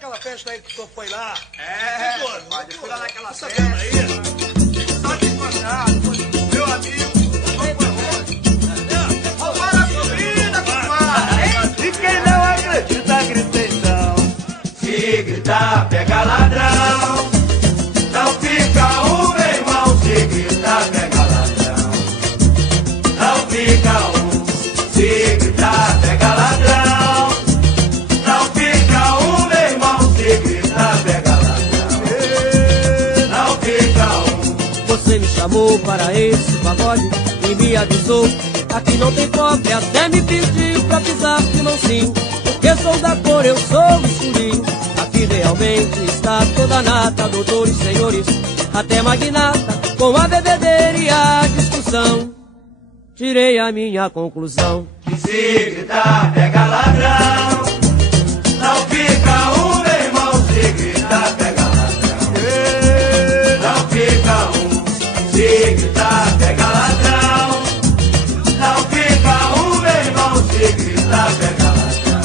naquela festa aí que o senhor foi lá? É, pode fui lá naquela tá festa. vendo aí? Só te encontrar, meu amigo. Roubaram a comida, compadre. E quem não acredita, grita então. Se gritar, pega ladrão. Não fica um, meu irmão. Se gritar, pega ladrão. Não fica um. Se gritar, pega ladrão. Não fica um, meu irmão. Se gritar, pega ladrão. Não fica um. Você me chamou para esse pagode e me avisou. Aqui não tem pobre, até me pediu pra pisar de mansinho. Porque sou da cor, eu sou escurinho. Aqui realmente está toda a nata, doutores, senhores, até magnata, com a bebedeira e a discussão. Tirei a minha conclusão. Se gritar, pega ladrão. Não fica um, meu irmão. Se gritar, pega ladrão. Não fica um. Se gritar, pega ladrão. Não fica um, meu irmão. Se gritar, pega ladrão.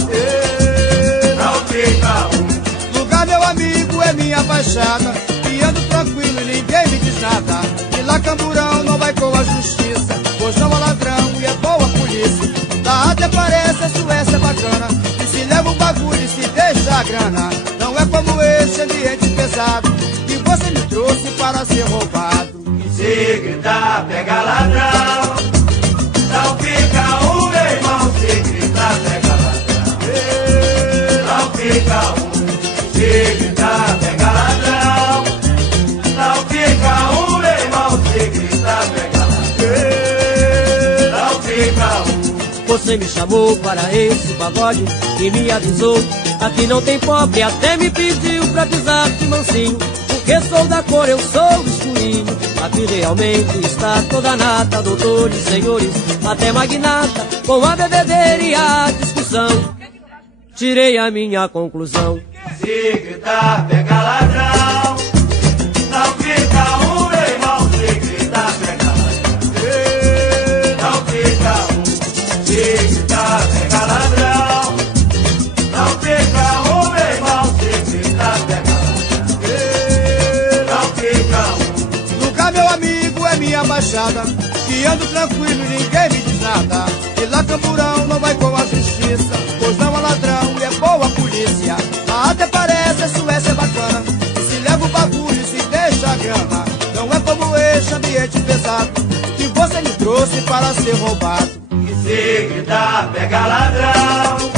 Não fica um. Lugar, meu amigo, é minha baixada. E ando tranquilo e ninguém me diz nada. E lá Camburão não vai com a justiça, pois não há ladrão e é boa a polícia. Lá até parece a Suécia bacana. E se leva o bagulho e se deixa a grana. Não é como esse ambiente pesado que você me trouxe para ser roubado. Se gritar, pega ladrão. Não fica um, meu irmão. Se gritar, pega ladrão. Não fica um. Se gritar, pega ladrão. Não fica um, meu irmão. Se gritar, pega ladrão. Não fica um. Você me chamou para esse pagode e me avisou. Aqui não tem pobre, até me pediu pra pisar de mansinho. Porque sou da cor, eu sou escurinho. Aqui realmente está toda a nata, doutores, senhores, até magnata, com a bebedeira e a discussão. Tirei a minha conclusão. Se gritar, pega ladrão. Não fica um, meu irmão. Se gritar, pega ladrão. Não fica um. Se gritar, pega ladrão. Não fica um, meu irmão. Se gritar, pega ladrão. Não fica um. Lugar, meu amigo, é minha baixada. Que ando tranquilo e ninguém me diz nada. E lá Camburão não vai com a justiça, pois não há ladrão e é boa a polícia. Lá até parece a Suécia bacana. E se leva o bagulho e se deixa a grana. Não é como esse ambiente pesado que você me trouxe para ser roubado. Se gritar, pega ladrão.